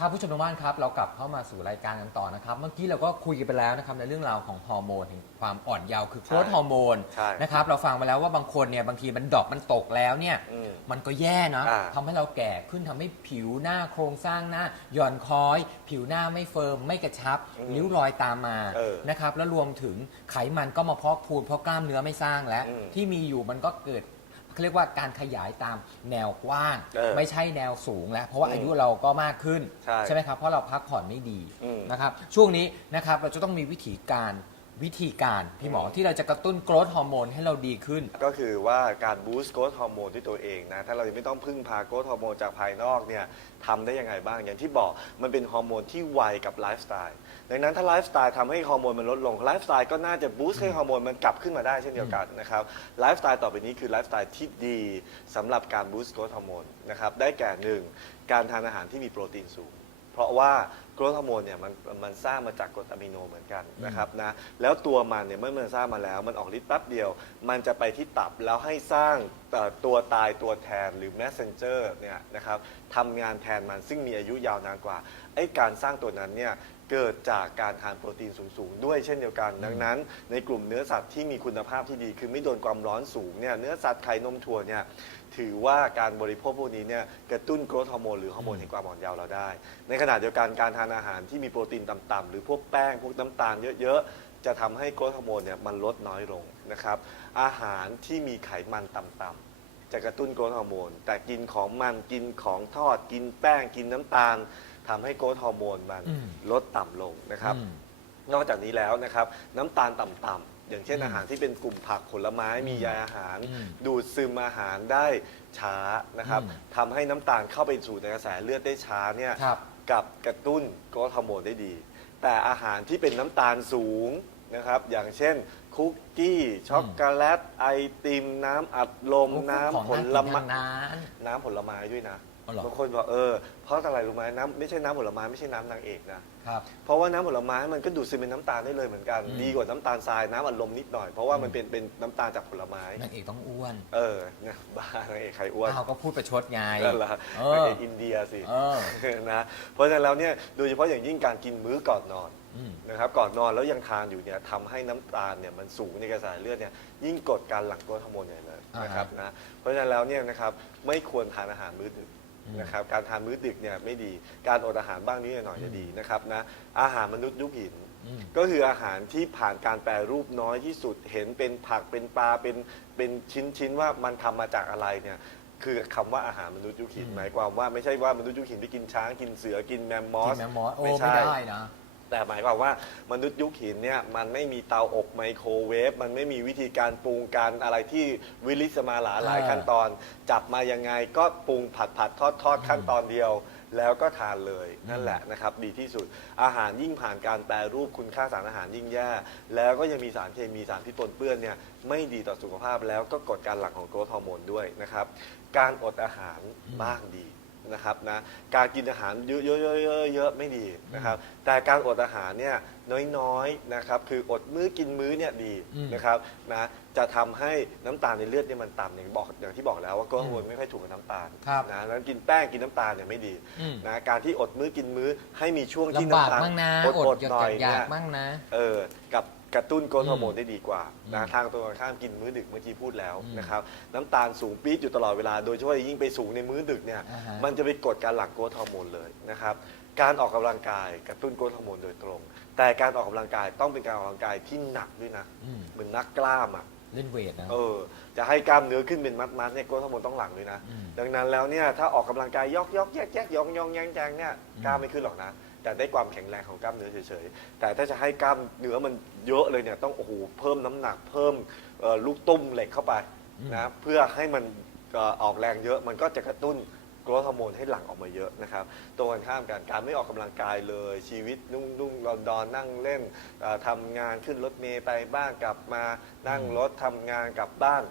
ครับผู้ชมทางบ้านครับ เรากลับเข้ามาสู่รายการกันต่อนะครับ เมื่อกี้เราก็คุยกันไปแล้วนะครับในเรื่องราวของฮอร์โมนแห่งความอ่อนเยาว์คือโกรทฮอร์โมนใช่นะครับเราฟังมาแล้วว่าบางคนเนี่ยบางทีมันดรอปมันตกแล้วเนี่ยอืมมันก็แย่นะอ่าทำให้เราแก่ขึ้นทำให้ผิวหน้าโครงสร้างหน้าหย่อนคล้อย ผิวหน้าไม่เฟิร์มไม่กระชับอืมริ้วรอยตามมาเออนะครับแล้วรวมถึงไขมันก็มาพอกพูนเพราะกล้ามเนื้อไม่สร้างแล้ว อืมที่มีอยู่มันก็เกิด เขาเรียกว่าการขยายตามแนวกว้าง เออไม่ใช่แนวสูงแล้ว เพราะว่าอืมอายุเราก็มากขึ้นใช่ไหมครับเพราะเราพักผ่อนไม่ดีอืมนะครับช่วงนี้นะครับเราจะต้องมีวิธีการ วิธีการพี่หมอที่เราจะกระตุ้นโกรทฮอร์โมนให้เราดีขึ้น ก็คือว่าการบูสต์โกรทฮอร์โมนด้วยตัวเองนะถ้าเรายังไม่ต้องพึ่งพาโกรทฮอร์โมนจากภายนอกเนี่ยทำได้ยังไงบ้าง อย่างที่บอกมันเป็นฮอร์โมนที่ไวกับไลฟ์สไตล์ดังนั้นถ้าไลฟ์สไตล์ทำให้ฮอร์โมนมันลดลงไลฟ์สไตล์ก็น่าจะบูสต์ให้ฮอร์โมนมันกลับขึ้นมาได้เช่นเดียวกันนะครับไลฟ์สไตล์ต่อไปนี้คือไลฟ์สไตล์ที่ดีสำหรับการบูสต์โกรทฮอร์โมนนะครับได้แก่หนึ่งการทานอาหารที่มีโปรตีนสูง เพราะว่าโกรทฮอร์โมนเนี่ยมันมันสร้างมาจากกรดอะมิโนเหมือนกันนะครับนะแล้วตัวมันเนี่ยเมื่อมันสร้างมาแล้ว มันออกฤทธิ์แป๊บเดียว มันจะไปที่ตับแล้วให้สร้างเอ่อตัวตายตัวแทนหรือ messenger เนี่ยนะครับทำงานแทนมันซึ่งมีอายุยาวนานกว่าไอ้การสร้างตัวนั้นเนี่ย เกิดจากการทานโปรตีนสูงๆ ด้วยเช่นเดียวกัน ดังนั้น ในกลุ่มเนื้อสัตว์ที่มีคุณภาพที่ดี คือไม่โดนความร้อนสูงเนี่ยเนื้อสัตว์ไข่นมถั่วเนี่ยถือว่าการบริโภคพวกนี้เนี่ยกระตุ้นโกรทฮอร์โมนหรือฮอร์โมนแห่งความอ่อนเยาว์เราได้ ในขณะเดียวกันการทานอาหารที่มีโปรตีนต่ำๆหรือพวกแป้งพวกน้ำตาลเยอะๆ จะทำให้โกรทฮอร์โมนเนี่ยมันลดน้อยลงนะครับอาหารที่มีไขมันต่ำๆจะกระตุ้นโกรทฮอร์โมน แต่กินของมันกินของทอดกินแป้งกินน้ำตาล ทำให้โกรทฮอร์โมนมันอืมลดต่ำลงนะครับ อืม นอกจากนี้แล้วนะครับน้ำตาลต่ำๆอย่างเช่นอืมอาหารที่เป็นกลุ่มผักผลไม้มีใยอาหาร อืมดูดซึมอาหารได้ช้านะครับอืม ทำให้น้ำตาลเข้าไปสู่ในกระแสเลือดได้ช้าเนี่ยครับ กับกระตุ้นโกรทฮอร์โมนได้ดี แต่อาหารที่เป็นน้ำตาลสูงนะครับอย่างเช่นคุกกี้ช็อกโกแลตไอติม น้ำอัดลม น้ำของผน่าลกินไม้ทางนั้นน้ำผลไม้ด้วยนะ อ๋อเหรอบางคนบอกเออเพราะอะไรรู้ไหมน้ำไม่ใช่น้ำผลไม้ไม่ใช่น้ำนางเอกนะครับ เพราะว่าน้ำผลไม้มันก็ดูดซึมเป็นน้ำตาลได้เลยเหมือนกัน อืม ดีกว่าน้ำตาลทรายน้ำอัดลมนิดหน่อยเพราะว่ามันอืมเป็นเป็นน้ำตาลจากผลไม้ นางเอกต้องอ้วนเออนะบ้านางเอกใครอ้วนอ้าวก็พูดประชดไง นั่นแหละเออ นางเอกอินเดียสิเออนะเพราะฉะนั้นแล้วเนี่ยโดยเฉพาะอย่างยิ่งการกินมื้อก่อนนอน อืม นะครับก่อนนอนแล้วยังทานอยู่เนี่ยทำให้น้ำตาลเนี่ยมันสูงในกระแสเลือดเนี่ยยิ่งกดการหลั่งโกรทฮอร์โมนใหญ่เลยอ่าฮะนะครับนะเพราะฉะนั้นแล้วเนี่ยนะครับไม่ควรทานอาหารมื้อดึกอืม นะครับการทานมื้อดึกเนี่ยไม่ดีการอดอาหารบ้างนิดหน่อยจะดีนะครับนะอาหารมนุษย์ยุคหินอืมก็คืออาหารที่ผ่านการแปรรูปน้อยที่สุดเห็นเป็นผักเป็นปลาเป็นเป็นชิ้นชิ้นๆว่ามันทำมาจากอะไรเนี่ยคือคำว่าอาหารมนุษย์ยุคหินอืมหมายความว่าไม่ใช่ว่ามนุษย์ยุคหินไปกินช้างกินเสือกินแมมมอกิสนแมมมอสโอ้ไม่ไม่ใช่ได้นะ แต่หมายความว่ามนุษย์ยุคหินเนี่ยมันไม่มีเตาอบไมโครเวฟมันไม่มีวิธีการปรุงการอะไรที่วิลิสมาหลาหลายอ่าขั้นตอน จับมายังไงก็ปรุงผัดผัดทอดทอดขั้นตอนเดียว แล้วก็ทานเลยนั่นแหละนะครับ ดีที่สุดอาหารยิ่งผ่านการแปรรูปคุณค่าสารอาหารยิ่งแย่ แล้วก็ยังมีสารเคมีสารพิษปนเปื้อนเนี่ยไม่ดีต่อสุขภาพแล้วก็กดการหลั่งของโกรทฮอร์โมนด้วยนะครับการอดอาหารอืมบ้างดี นะครับนะการกินอาหารเยอะๆๆๆๆไม่ดีนะครับ แต่การอดอาหารเนี่ยน้อยๆนะครับคืออดมื้อกินมื้อเนี่ยดีอืมนะครับนะจะทำให้น้ำตาลในเลือดเนี่ยมันต่ำอย่างบอกอย่างที่บอกแล้วว่าโกรทฮอร์โมนไม่ค่อยถูกกับน้ำตาลครับนะแล้วกินแป้งกินน้ำตาลเนี่ยไม่ดีอืม นะการที่อดมื้อกินมื้อให้มีช่วงที่ลำบากน้ำตาลบ้างนะออดดๆอยาหน่อยกอยาเนี่กยบ้างนะ เออ กับ กระตุ้นโกรทฮอร์โมนอืมได้ดีกว่านะอืมทางตรงกันข้ามกินมื้อดึกเมื่อกี้พูดแล้วอืมนะครับน้ำตาลสูงปี๊ดอยู่ตลอดเวลา โดยเฉพาะอย่างยิ่งไปสูงในมื้อดึกเนี่ยอ่าฮะ มันจะไปกดการหลั่งโกรทฮอร์โมนเลยนะครับการออกกำลังกายกระตุ้นโกรทฮอร์โมนโดยตรง แต่การออกกำลังกายต้องเป็นการออกกำลังกายที่หนักด้วยนะอืมเหมือนนักกล้ามอะ เล่นเวทนะ เออจะให้กล้ามเนื้อขึ้นเป็นมัดๆเนี่ยโกรทฮอร์โมนต้องหลั่งด้วยนะ อืมดังนั้นแล้วเนี่ยถ้าออกกำลังกายยอกยอกแยกแยกยองยองแยงแจงเนี่ยอืมกล้ามไม่ขึ้นหรอกนะ แต่ได้ความแข็งแรงของกล้ามเนื้อเฉยๆ แต่ถ้าจะให้กล้ามเนื้อมันเยอะเลยเนี่ยต้องโอ้โหเพิ่มน้ำหนักเพิ่มเอ่อลูกตุ้มเหล็กเข้าไปอืมนะเพื่อให้มันเอ่อออกแรงเยอะมันก็จะกระตุ้นโกรทฮอร์โมนให้หลั่งออกมาเยอะนะครับตรงกันข้ามกันการไม่ออกกำลังกายเลยชีวิตนุ่งนุ่งดอนดอนนั่งเล่นเอ่อทำงานขึ้นรถเมล์ไปบ้านกลับมานั่งรถทำงานกลับบ้าน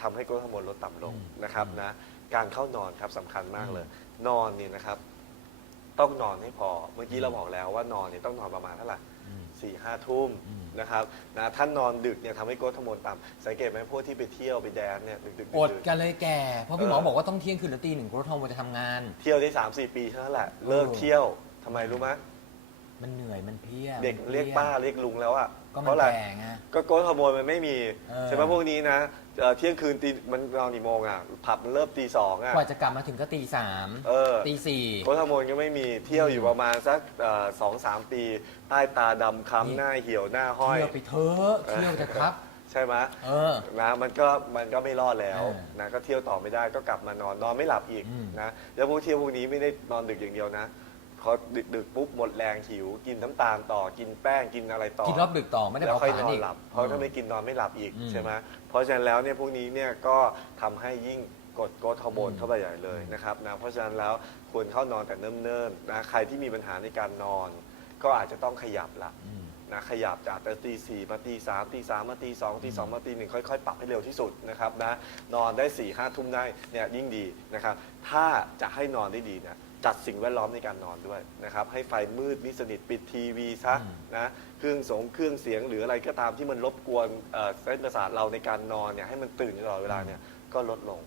ทำให้โกรทฮอร์โมนลดต่ำลงอืมนะครับนะการเข้านอนครับสำคัญมากอืมเลย นอนเนี่ยนะครับ ต้องนอนให้พอ เมื่อกี้เราบอกแล้วว่านอนเนี่ยต้องนอนประมาณเท่าไหร่อืม4ี่ห้าทุ่มนะครับนะท่านนอนดึกเนี่ยทำให้โกรทฮอร์โมนต่ำสังเกตไหมพวกที่ไปเที่ยวไปแดนเนี่ยดึกๆดึกอดกันเลยแก่ เพราะพี่หมอเออบอกว่าต้องเที่ยงคืนหรือตีหนึ่งโกรทฮอร์โมนจะทำงาน เที่ยวได้สามสี่ปีเท่านั้นแหละเลิกเออเที่ยวทำไมรู้ไหม มันเหนื่อยมันเพลียเด็กมันพเรียกป้าเรียกลุงแล้วอะก็เพมันราะอะไรแก่ไง ก็โกรทฮอร์โมนมันไม่มีเออ ใช่ไหมพวกนี้นะเอ่อเที่ยงคืนตีมันนอนกี่โมงอะผับมันเริ่มตีสองอะกว่าจะกลับมาถึงก็ตีสามเออตีสี่ โกรทฮอร์โมนก็ไม่มีเที่ยวอยู่ประมาณสักสองสามปี ใต้ตาดำคล้ำหน้าเหี่ยวหน้าห้อย เที่ยวไปเถอะเที่ยวจะครับ ใช่ไหมเออ นะมันก็มันก็ไม่รอดแล้วเออนะก็เที่ยวต่อไม่ได้ก็กลับมานอนนอนไม่หลับอีกอืม นะแล้วพวกเที่ยวพวกนี้ไม่ได้นอนดึกอย่างเดียวนะ พอดึกดึกๆปุ๊บหมดแรงหิว กินน้ำตาลต่อกินแป้งกินอะไรต่อ กินรอบดึกต่อไม่ได้แล้วเผาค่อยผลานอนอีกหลับ เพราะถ้าไม่กินนอนไม่หลับอีกอืมใช่ไหมเพราะฉะนั้นแล้วเนี่ยพวกนี้เนี่ยก็ทำให้ยิ่งกดโกรทฮอร์โมนอืมเข้าไปใหญ่เลยนะครับนะเพราะฉะนั้นแล้วควรเข้านอนแต่เนิ่นๆนะใครที่มีปัญหาในการนอน ก็อาจจะต้องขยับละอืม นะขยับจากแต่ตีสี่มาตีสามตีสามมาตีสองตีสองมาตีหนึ่งค่อยๆ ปรับให้เร็วที่สุดนะครับนะนอนได้สี่ห้าทุ่มได้เนี่ยยิ่งดีนะครับถ้าจะให้นอนได้ดีเนี่ย จัดสิ่งแวดล้อมในการนอนด้วยนะครับ ให้ไฟมืดมิดสนิทปิดทีวีซะอืมนะเครื่องสงเครื่องเสียงหรืออะไรก็ตามที่มันรบกวนเอ่อเส้นประสาทเราในการนอนเนี่ยให้มันตื่นตลอดเวลาเนี่ยก็ลดลง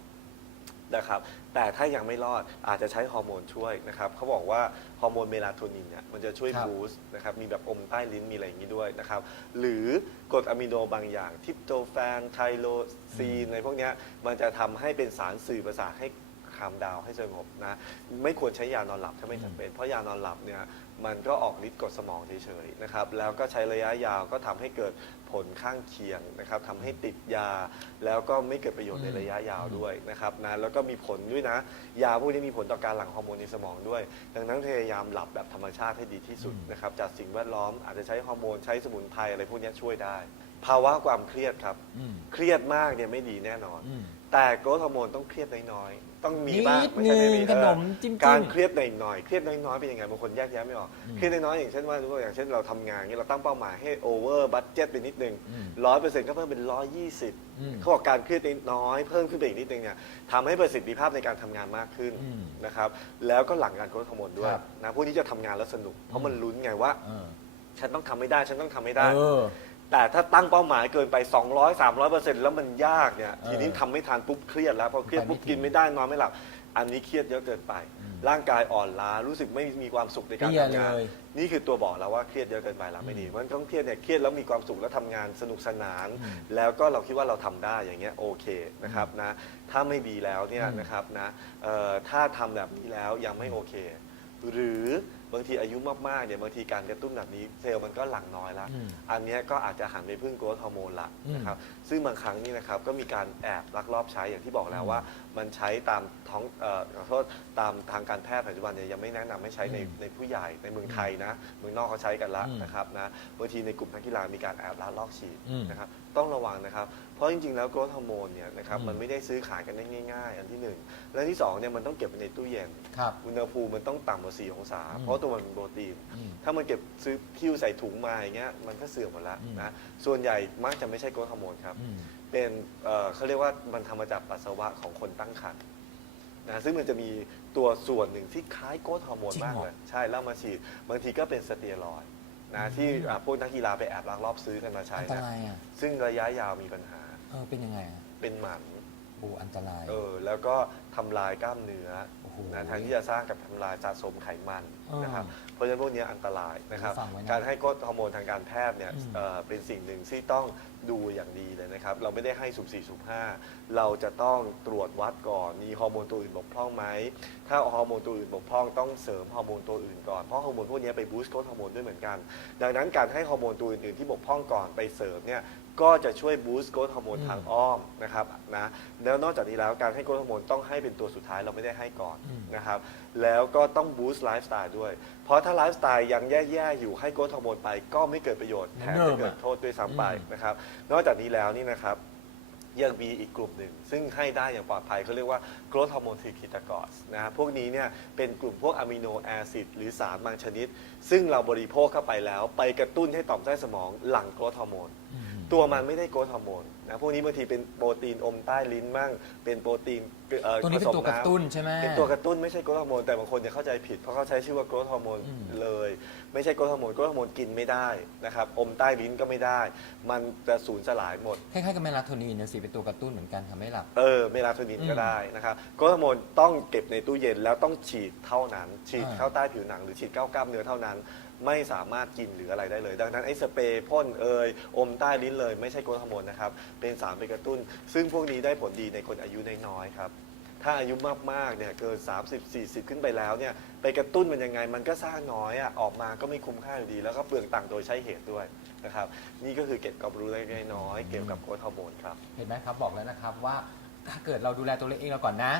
นะครับ แต่ถ้ายังไม่รอดอาจจะใช้ฮอร์โมนช่วยนะครับเขาบอกว่าฮอร์โมนเมลาโทนินเนี่ยมันจะช่วยครับบูสต์นะครับมีแบบอมใต้ลิ้นมีอะไรอย่างนี้ด้วยนะครับ หรือกรดอะมิโนบางอย่างทิปโตแฟนไทโลซีนอะไรพวกเนี้ยมันจะทำให้เป็นสารสื่อประสาทให้ คามดาวน์ให้สงบนะไม่ควรใช้ยานอนหลับถ้าไม่จำเป็น เพราะยานอนหลับเนี่ยมันก็ออกฤทธิ์กดสมองเฉยๆนะครับแล้วก็ใช้ระยะยาวก็ทำให้เกิดผลข้างเคียงนะครับทำให้ติดยาแล้วก็ไม่เกิดประโยชน์ในระยะยาวด้วยนะครับนะแล้วก็มีผลด้วยนะ ยาพวกนี้มีผลต่อการหลั่งฮอร์โมนในสมองด้วย ดังนั้นพยายามหลับแบบธรรมชาติให้ดีที่สุดอืมนะครับจัดสิ่งแวดล้อมอาจจะใช้ฮอร์โมนใช้สมุนไพรอะไรพวกนี้ช่วยได้ ภาวะความเครียดครับ อืมเครียดมากเนี่ยไม่ดีแน่นอน อืม แต่โกรทฮอร์โมนต้องเครียดน้อยๆ ต้องมีบ้างนิดไม่ใช่ไม่มีนึงขนมเออจิ้มๆการเครียดหน่อยๆ เครียดน้อยๆ เป็นยังไงบางคนแยกแยะไม่ออกอืมเครียดน้อยๆ อย่างเช่นว่าตัวอย่างเช่นเราทำงานเนี่ยเราตั้งเป้าหมายให้โอเวอร์บัตเจ็ตไปนิดนึงอืม ร้อยเปอร์เซ็นต์ก็เพิ่มเป็นร้อยยี่สิบอืม เขาบอกการเครียดน้อยๆ เพิ่มขึ้นไปอีกนิดนึงเนี่ยทำให้ประสิทธิภาพในการทำงานมากขึ้นอืมนะครับ แล้วก็หลั่งการโกรทฮอร์โมนด้วยครับ นะ พวกนี้จะทำงานแล้วสนุก เพอืราะมมันลุ้นไงว่า เออฉันต้องทำไม่ได้ ฉันต้องทำไม่ได้ เออ แต่ถ้าตั้งเป้าหมายเกินไป 200 300เปอร์เซ็นต์แล้วมันยากเนี่ยเออทีนี้ทำไม่ทันปุ๊บเครียดแล้วพอเครียดปุ๊บไปไม่ถึงกินไม่ได้นอนไม่หลับอันนี้เครียดเยอะเกินไปอืมร่างกายอ่อนล้ารู้สึกไม่มีความสุขในการเปรี้ยทำงานเลย นี่คือตัวบอกแล้วว่าเครียดเยอะเกินไปแล้วไม่ดีอืมมันต้องเครียดเนี่ยเครียดแล้วมีความสุขแล้วทำงานสนุกสนานอืมแล้วก็เราคิดว่าเราทำได้อย่างเงี้ยโอเคนะครับนะถ้าไม่ดีแล้วเนี่ยอืมนะครับนะเอ่อถ้าทำแบบนี้แล้วยังไม่โอเค หรือ บางทีอายุมากๆเนี่ยบางทีการกระตุ้นแบบนี้เซลล์มันก็หลั่งน้อยละอืมอันเนี้ยก็อาจจะหันไปพึ่งโกรทฮอร์โมนละอืมนะครับซึ่งบางครั้งนี่นะครับก็มีการแอบลักลอบใช้อย่างที่บอกแล้วอืมว่า มันใช้ตามท้องเอ่อขอโทษตามทางการแพทย์ปัจจุบันเนี่ยยังไม่แนะนำให้ใช้ในอืมในผู้ใหญ่ในเมืองไทยนะเมืองนอกเขาใช้กันละอืมนะครับนะบางทีในกลุ่มนักกีฬามีการแอบลักลอบฉีดอืม นะครับ ต้องระวังนะครับ เพราะจริงๆ แล้วโกรทฮอร์โมนเนี่ยนะครับอืมมันไม่ได้ซื้อขายกันได้ง่าย ๆ อันที่หนึ่งและที่สองเนี่ยมันต้องเก็บไว้ในตู้เย็น ครับ อุณหภูมิมันต้องต่ำกว่า 4 องศาอืมเพราะตัวมันเป็นโปรตีน อืม ถ้ามันเก็บซื้อคิ้วใส่ถุงมาอย่างเงี้ยมันก็เสื่อมหมดแล้วอืม นะ ส่วนใหญ่มักจะไม่ใช่โกรทฮอร์โมนครับ อืม เป็นเอ่อเขาเรียกว่ามันทำมาจากปัสสาวะของคนตั้งครรภ์นะซึ่งมันจะมีตัวส่วนหนึ่งที่คล้ายโกรทฮอร์โมนจริงมากเหรอเลย ใช่แล้วมาฉีดบางทีก็เป็นสเตียรอยด์ นะที่อะพวกนักกีฬาไปแอบลักลอบซื้อกันมาใช้อันตนะรายอะซึ่งระยะยาวมีปัญหาเออเป็นยังไงอะเป็นหมันโอ้อันตราย เออแล้วก็ทำลายกล้ามเนื้อโอ้โห นะทางที่จะสร้างกับทำลายสะสมไขมันเออนะครับเพราะฉะนั้นพวกนี้อันตรายนะครับฟังไว้นะการให้โกรทฮอร์โมนทางการแพทย์เนี่ยอืม เอ่อเป็นสิ่งหนึ่งที่ต้องดูอย่างดีเลยนะครับ เราไม่ได้ให้สุ่มสี่สุ่มห้าเราจะต้องตรวจวัดก่อน มีฮอร์โมนตัวอื่นบกพร่องไหม ถ้าฮอร์โมนตัวอื่นบกพร่องต้องเสริมฮอร์โมนตัวอื่นก่อน เพราะฮอร์โมนพวกนี้ไปบูสต์โกรทฮอร์โมนด้วยเหมือนกัน ดังนั้นการให้ฮอร์โมนตัวอื่นๆที่บกพร่องก่อนไปเสริมเนี่ยก็จะช่วยบูสต์โกรทฮอร์โมนอืมทางอ้อมนะครับนะแล้วนอกจากนี้แล้วการให้โกรทฮอร์โมนต้องให้เป็นตัวสุดท้ายเราไม่ได้ให้ก่อน อืม นะครับ แล้วก็ต้องบูสต์ไลฟ์สไตล์ด้วย เพราะถ้าไลฟ์สไตล์ยังแย่ๆอยู่ให้โกรทฮอร์โมนไปก็ไม่เกิดประโยชน์เหมืแถอนมเดิจะมเกิดอะโทษด้วยซ้ำไปอืมนะครับ นอกจากนี้แล้วนี่นะครับยังมีอีกกลุ่มหนึ่ง ซึ่งให้ได้อย่างปลอดภัยเขาเรียกว่าโกรทฮอร์โมนทริคิตากอสนะฮะพวกนี้เนี่ยเป็นกลุ่มพวกอะมิโนแอซิดหรือสารบางชนิด ซึ่งเราบริโภคเข้าไปแล้ว ไปกระตุ้นให้ต่อมไส้สมองหลั่งโกรทฮอร์โมนอืมตัวมันไม่ได้โกรทฮอร์โม นนะพวกนี้บางทีเป็นโปรตีนอมใต้ลิ้นมั่งเป็นโปรตีนเอ่อตัวนี้เป็นผสมตัวกระตุ้นใช่ไหม เป็นตัวกระตุ้นไม่ใช่โกรทฮอร์โมนแต่บางคนจะเข้าใจผิดเพราะเขาใช้ชื่อว่าโกรทฮอร์โมนอืม เลย ไม่ใช่โกรทฮอร์โมนโกรทฮอร์โมนกินไม่ได้นะครับอมใต้ลิ้นก็ไม่ได้ มันจะสูญสลายหมด คล้ายๆกับเมลาโทนินนะสิเป็นตัวกระตุ้นเหมือนกันทำให้หลับ เออเมลาโทนินอืมก็ได้นะครับโกรทฮอร์โมนต้องเก็บในตู้เย็นแล้วต้องฉีดเท่านั้น ฉีดอ่า เข้าใต้ผิวหนังหรือฉีดเข้ากล้ามเนื้อเท่านั้น ไม่สามารถกินหรืออะไรได้เลย ดังนั้นไอ้สเปรย์พ่นเอยอมใต้ลิ้นเลยไม่ใช่โกรทฮอร์โมนนะครับ เป็นสารไปกระตุ้น ซึ่งพวกนี้ได้ผลดีในคนอายุน้อยๆครับ ถ้าอายุมากๆเนี่ยเกิน 30 40 ขึ้นไปแล้วเนี่ยไปกระตุ้นมันยังไงมันก็สร้างน้อยอะออกมาก็ไม่คุ้มค่าอยู่ดี แล้วก็เปลืองตังค์โดยใช้เหตุด้วยนะครับนี่ก็คือเก็บความรู้เล็กๆน้อยๆเกี่ยวกับโกรทฮอร์โมนครับ เห็นไหมครับบอกแล้วนะครับว่าถ้าเกิดเราดูแลตัวเราเองเราก่อนนะ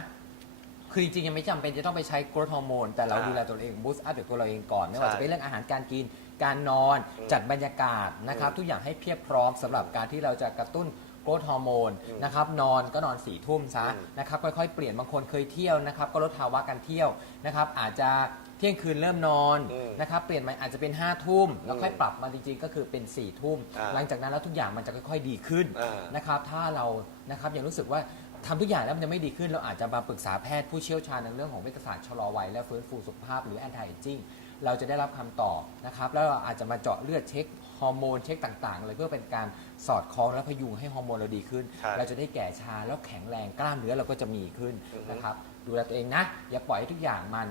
คือจริงๆ ยังไม่จำเป็นจะต้องไปใช้กรดฮอร์โมน แต่เราใช่ดูแลตัวเองบูสต์อัพตัวเราเองก่อน ไม่ว่าใช่จะเป็นเรื่องอาหารการกิน การนอน อืมจัดบรรยากาศนะครับอืมทุกอย่างให้เพียบพร้อมสำหรับการที่เราจะกระตุ้นกรดฮอร์โมนอืมนะครับ นอนก็นอนสี่ทุ่มซะอืมนะครับ ค่อยๆ เปลี่ยนบางคนเคยเที่ยวนะครับ ก็ลดภาวะการเที่ยวนะครับ อาจจะเที่ยงคืนเริ่มนอนอืมนะครับ เปลี่ยนใหม่อาจจะเป็น5้าทุ่มแล้วค่อยอืมปรับมาจริงๆ ก็คือเป็น4ี่ทุ่ม อ่าหลังจากนั้นแล้วทุกอย่างมันจะค่อยๆ ดีขึ้นอ่านะครับ ถ้าเรานะครับยังรู้สึกว่า ทำทุกอย่างแล้วมันยังไม่ดีขึ้น เราอาจจะมาปรึกษาแพทย์ผู้เชี่ยวชาญในเรื่องของเวชศาสตร์ชะลอวัยและฟื้นฟูสุขภาพหรือ anti aging เราจะได้รับคำตอบนะครับ แล้วเราอาจจะมาเจาะเลือดเช็คฮอร์โมนเช็คต่างๆเลยเพื่อเป็นการสอดคล้องและพยุงให้ฮอร์โมนเราดีขึ้นใช่เราจะได้แก่ชาแล้วแข็งแรงกล้ามเนื้อเราก็จะมีขึ้นอือฮึนะครับ ดูแลตัวเองนะ อย่าปล่อยให้ทุกอย่างมัน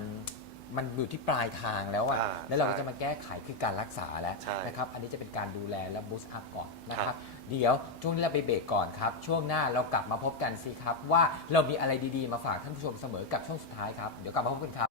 มันอยู่ที่ปลายทางแล้วอะอ่าแล้วเราก็ใช่จะมาแก้ไขคือการรักษาแล้วใช่นะครับ อันนี้จะเป็นการดูแลและบูสต์อัพก่อนนะคครัรับบ เดี๋ยวช่วงนี้เราไปเบรกก่อนครับ ช่วงหน้าเรากลับมาพบกันสิครับ ว่าเรามีอะไรดีๆมาฝากท่านผู้ชมเสมอกับช่วงสุดท้ายครับ เดี๋ยวกลับมาพบกันครับ